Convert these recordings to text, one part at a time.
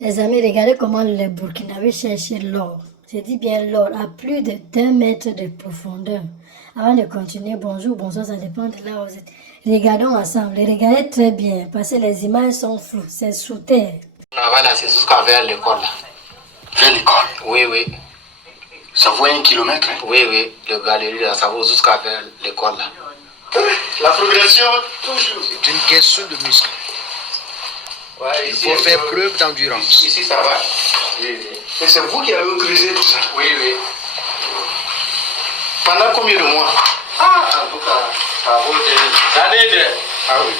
Les amis, regardez comment les Burkinabés cherchaient l'or. Je dis bien l'or à plus de 2 mètres de profondeur. Avant de continuer, bonjour, bonsoir, ça dépend de là où vous êtes. Regardons ensemble, regardez très bien, parce que les images sont floues, c'est sous terre. Voilà, c'est jusqu'à vers l'école là. Vers l'école? Oui, oui. Ça vaut 1 kilomètre, hein? Oui, oui, le galerie là, ça vaut jusqu'à vers l'école là. La progression, toujours. C'est une question de muscle. Ouais, Il faut faire preuve d'endurance. Ici, ça va. Oui, oui. Et c'est vous qui avez autorisé tout ça? Oui, oui. Pendant combien de mois? En tout cas, ça vaut des années. Ah oui.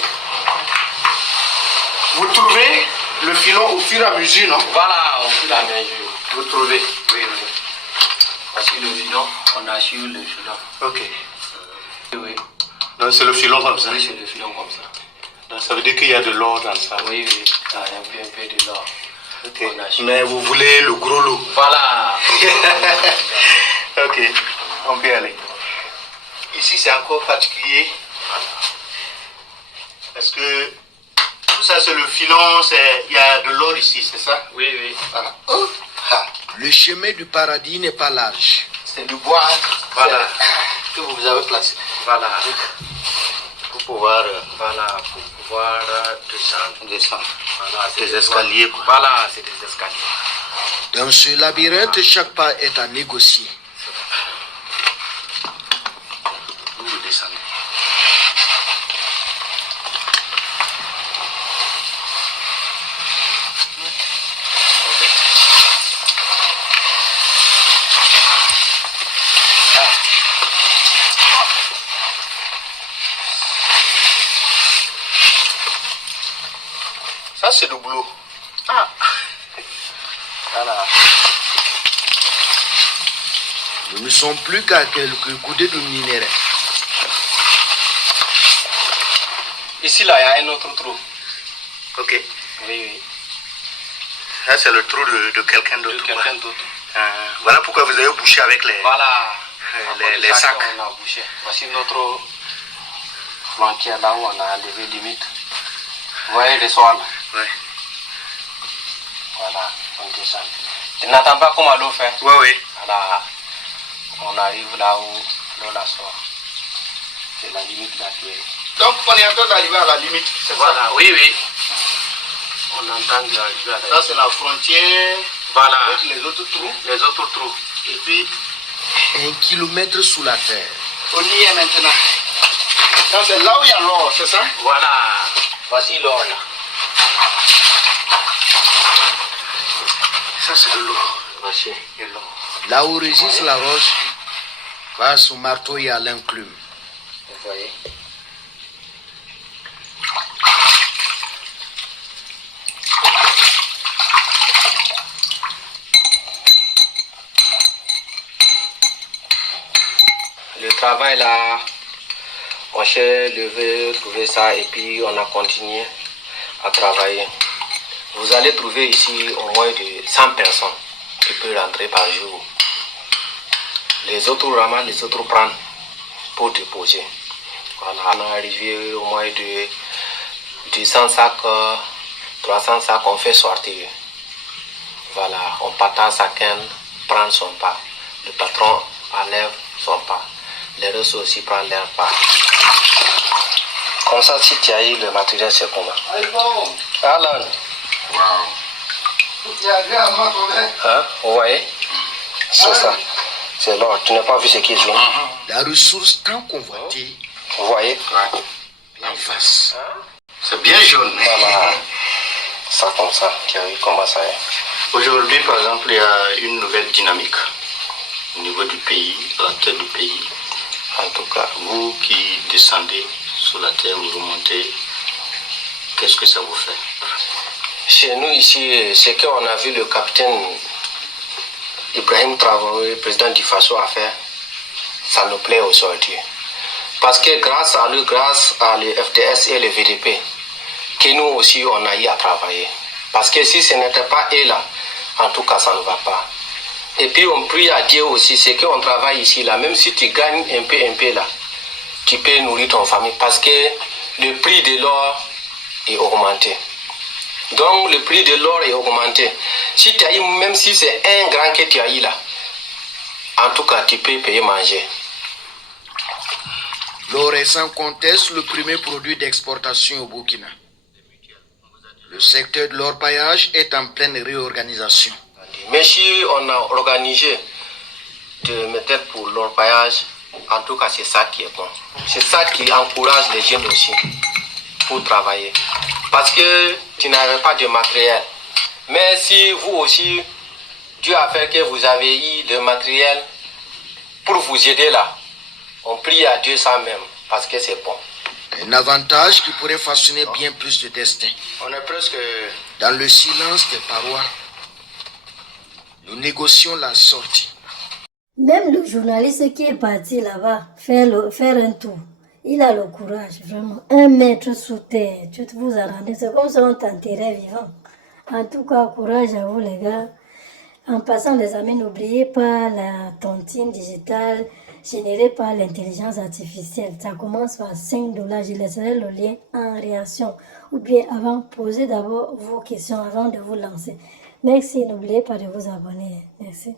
Vous trouvez le filon au fur et à mesure, non? Voilà, au fur et à mesure. Vous trouvez? Oui, oui. Voici le filon, on a su le filon. Ok. Oui, oui. Donc c'est le filon comme ça? Oui, c'est le filon comme ça. Donc ça veut dire qu'il y a de l'or dans ça? Oui, oui, il y a un peu de l'or. Ok. Mais vous voulez le gros lot? Voilà. Ok, on peut y aller. Ici c'est encore particulier. Parce que tout ça c'est le filon, il y a de l'or ici, c'est ça? Oui, oui. Voilà. Oh. Ah. Le chemin du paradis n'est pas large. C'est du bois, Voilà. que vous avez placé. Voilà. Pour pouvoir Voilà, pour pouvoir descendre. Voilà, c'est des escaliers, quoi. Voilà, c'est des escaliers. Dans ce labyrinthe, chaque pas est à négocier. Vous descendez. Ça c'est le boulot. Ah. Voilà. Nous ne sommes plus qu'à quelques coudées de minerai. Ici, là, il y a un autre trou. Ok. Oui, oui. Là c'est le trou de quelqu'un d'autre. De quelqu'un d'autre. Voilà pourquoi vous avez bouché avec les, Voilà. les sacs. On a bouché. Voici notre frontière là où on a enlevé limite. Vous voyez les soirs là? Ouais. Voilà, on descend. Tu n'attends pas comment l'eau fait? Oui, oui. Voilà. On arrive là où l'eau la sort. C'est la limite là qui est. Donc on est en train d'arriver à la limite, c'est Voilà, ça? oui, oui. On entend d'arriver à Ça c'est la frontière Voilà. avec les autres trous. Les autres trous. Et puis 1 kilomètre sous la terre. on y est maintenant. Ça c'est là où il y a l'or, c'est ça? Voilà. Voici l'or là. Ça c'est de l'eau. Voici l'or. Là où résiste la roche, face au marteau et à l'enclume. Vous voyez? Le travail là, on s'est levé, trouvé ça et puis on a continué à travailler. Vous allez trouver ici au moins de 100 personnes qui peuvent rentrer par jour. Les autres ramassent, les autres prennent pour déposer. Voilà, on est arrivé au moins de 200 sacs, 300 sacs, on fait sortir. Voilà, on partage chacun, prend son pas. Le patron enlève son pas. Les restes aussi prennent leur part. Comme ça, si tu as eu le matériel, c'est comment? Alan. Wow. Hein? Vous voyez? C'est ça. C'est l'or. Tu n'as pas vu ce qui est jaune? La ressource tant convoitée Vous voyez? en face. C'est bien jaune. Voilà. Ça comme ça. Tu as vu comment ça est? Aujourd'hui, par exemple, il y a une nouvelle dynamique au niveau du pays, à la tête du pays. En tout cas, Vous qui descendez sur la terre, vous remontez, qu'est-ce que ça vous fait? chez nous ici, ce qu'on a vu le capitaine Ibrahim Traoré, président du FASO, a fait, ça nous plaît aujourd'hui. Parce que grâce à lui, grâce à le FDS et le VDP, que nous aussi on a eu à travailler. Parce que si ce n'était pas eux là, en tout cas ça ne va pas. Et puis on prie à Dieu aussi, c'est qu'on travaille ici là, même si tu gagnes un peu là, tu peux nourrir ton famille parce que le prix de l'or est augmenté. Donc le prix de l'or est augmenté. Si tu as eu, même si c'est 1 gramme que tu as eu là, en tout cas tu peux payer manger. L'or est sans conteste le premier produit d'exportation au Burkina. Le secteur de l'orpaillage est en pleine réorganisation. Mais si on a organisé de méthode pour l'orpaillage, en tout cas c'est ça qui est bon. C'est ça qui encourage les jeunes aussi pour travailler. Parce que tu n'avais pas de matériel. Mais si vous aussi, Dieu a fait que vous avez eu le matériel pour vous aider là, on prie à Dieu ça même, parce que c'est bon. Un avantage qui pourrait façonner bien plus de destin. On est presque... Dans le silence des parois, nous négocions la sortie. Même le journaliste qui est parti là-bas faire un tour, il a le courage, vraiment. 1 mètre sous terre, tu vous en rendez, c'est comme si on t'enterrait vivant. En tout cas, courage à vous les gars. En passant les amis, n'oubliez pas la tontine digitale générée par l'intelligence artificielle. Ça commence par $5. Je laisserai le lien en réaction. Ou bien avant, posez d'abord vos questions avant de vous lancer. Merci, n'oubliez pas de vous abonner. Merci.